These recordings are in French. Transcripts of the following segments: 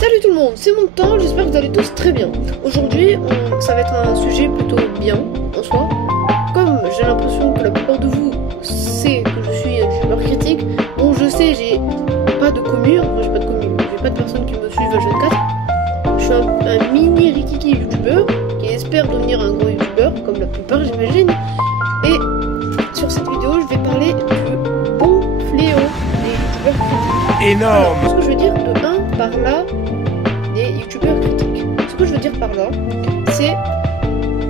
Salut tout le monde, c'est mon temps, j'espère que vous allez tous très bien. Aujourd'hui, ça va être un sujet plutôt bien en soi. Comme j'ai l'impression que la plupart de vous sait que je suis un youtubeur critique, bon je sais, j'ai pas de commu, enfin j'ai pas de personnes qui me suivent H24. Je suis un mini rikiki youtubeur qui espère devenir un gros youtubeur, comme la plupart j'imagine. Et sur cette vidéo, je vais parler du bon fléau des youtubeurs critiques. Énorme. Alors, ce que je veux dire de 1 par là, des youtubeurs critiques. Ce que je veux dire par là, c'est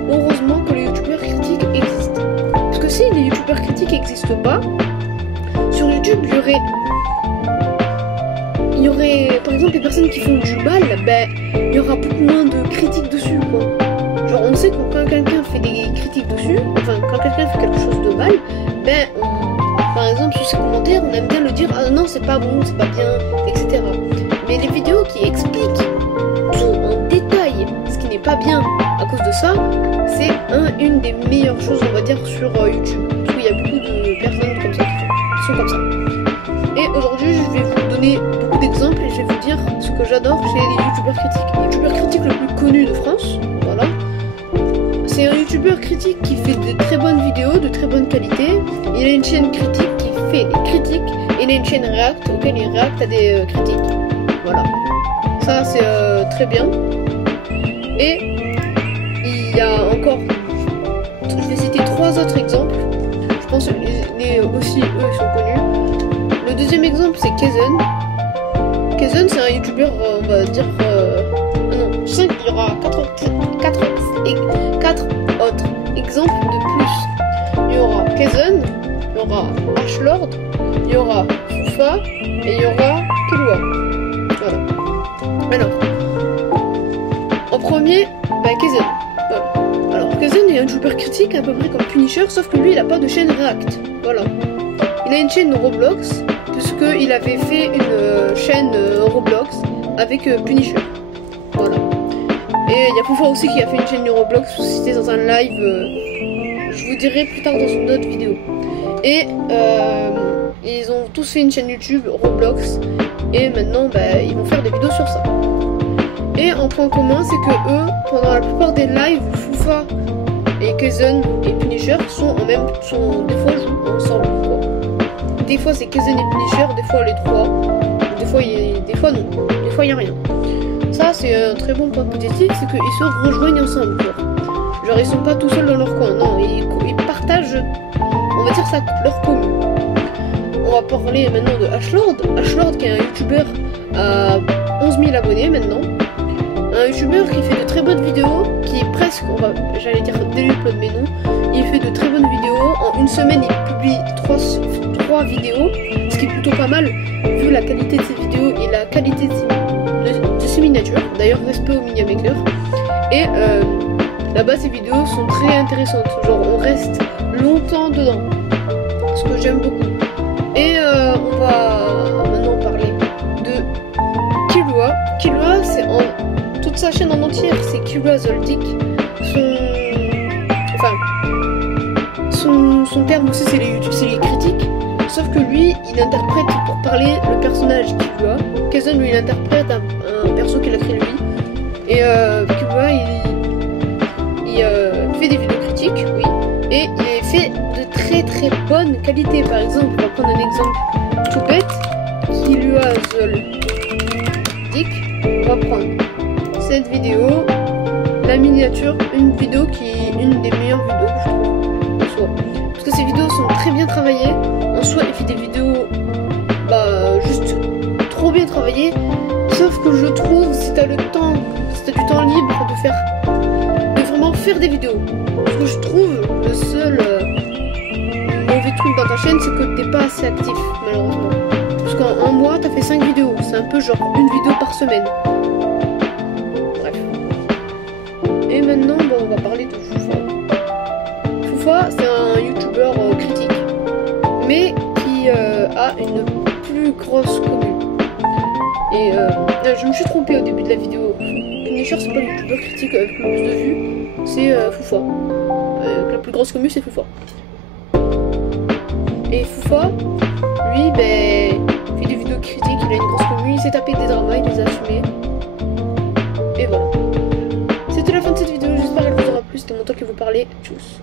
heureusement que les youtubeurs critiques existent. Parce que si les youtubeurs critiques n'existent pas, sur YouTube, il y aurait par exemple des personnes qui font du mal, ben il y aura beaucoup moins de critiques dessus, quoi. Genre on sait que quand quelqu'un fait des critiques dessus, enfin quand quelqu'un fait quelque chose de mal, ben par exemple sous ses commentaires on aime bien le dire, ah non c'est pas bon, c'est pas bien, etc. Mais les vidéos qui expliquent tout en détail ce qui n'est pas bien à cause de ça, c'est une des meilleures choses on va dire sur YouTube. Parce qu'il y a beaucoup de personnes comme ça qui sont comme ça. Et aujourd'hui je vais vous donner beaucoup d'exemples et je vais vous dire ce que j'adore chez les youtubeurs critiques. Le youtubeur critique le plus connu de France, voilà. C'est un youtubeur critique qui fait de très bonnes vidéos, de très bonne qualité. Il a une chaîne critique qui fait des critiques. Et il a une chaîne React auquel il réacte à des critiques. Voilà. Ça c'est très bien. Et il y a encore, je vais citer 3 autres exemples. Je pense que aussi eux ils sont connus. Le deuxième exemple c'est Kezen. Kezen c'est un youtubeur on va dire non 5, il y aura 4 autres exemples de plus. Il y aura Kezen, il y aura Ashlord, il y aura Fufa et il y aura Killua. Voilà. Alors, en premier, Kezen. Voilà. Alors, Kezen est un youtubeur critique à peu près comme Punisher, sauf que lui il a pas de chaîne React. Voilà. Il a une chaîne Roblox, puisqu'il avait fait une chaîne Roblox avec Punisher. Voilà. Et il y a Fufa aussi qui a fait une chaîne Roblox, c'était dans un live, je vous dirai plus tard dans une autre vidéo. Et ils ont tous fait une chaîne YouTube Roblox, et maintenant ils vont faire des vidéos sur ça. Et en point commun, c'est que eux, pendant la plupart des lives, Fufa et Kezen et Punisher des fois jouent ensemble, quoi. Des fois c'est Kezen et Punisher, des fois les 3, des fois non, des fois il n'y a rien. Ça c'est un très bon point positif, c'est qu'ils se rejoignent ensemble, quoi. Genre ils sont pas tout seuls dans leur coin, non, ils partagent, on va dire ça, leur commun. On va parler maintenant de Ashlord. Ashlord qui est un youtubeur à 11 000 abonnés maintenant. Un youtubeur qui fait de très bonnes vidéos, qui est presque, j'allais dire dès l'upload mais non, il fait de très bonnes vidéos. En une semaine il publie 3 vidéos, ce qui est plutôt pas mal vu la qualité de ses vidéos et la qualité de ses miniatures. D'ailleurs respect au Minion Maker. Et là-bas ces vidéos sont très intéressantes, genre on reste longtemps dedans, ce que j'aime beaucoup. Et on va maintenant parler de Killua. Killua c'est toute sa chaîne en entière, c'est Killua Zoldyck. Son terme aussi c'est les critiques. Sauf que lui, il interprète pour parler le personnage Killua. Kezen lui il interprète un perso qu'il a créé lui. Et Killua il fait des vidéos critiques, oui. Et il fait de très très bonne qualité. Par exemple, on va prendre un exemple tout bête. Killua Zoldyck. On va prendre cette vidéo, la miniature, une vidéo qui est une des meilleures vidéos que je trouve en soi. Parce que ces vidéos sont très bien travaillées. En soi, il fait des vidéos juste trop bien travaillées. Sauf que je trouve, si t'as du temps libre de vraiment faire des vidéos. Parce que je trouve le seul mauvais truc dans ta chaîne, c'est que t'es pas assez actif, malheureusement. Parce qu'en un mois, t'as fait 5 vidéos. C'est un peu genre une vidéo par semaine. Bref. Et maintenant, on va parler de Fufa. Fufa, c'est un youtubeur critique, mais qui a une plus grosse commune. Et je me suis trompée au début de la vidéo. Punisher, c'est pas le youtubeur critique avec le plus de vues, c'est Fufa. La plus grosse commune, c'est Fufa. Et Fufa, lui, fait des vidéos critiques, il a une grosse commune, il s'est tapé des dramas, il les a assumés. Et voilà. C'était la fin de cette vidéo, j'espère qu'elle vous aura plu, c'était mon temps qui vous parlait. Tchuss.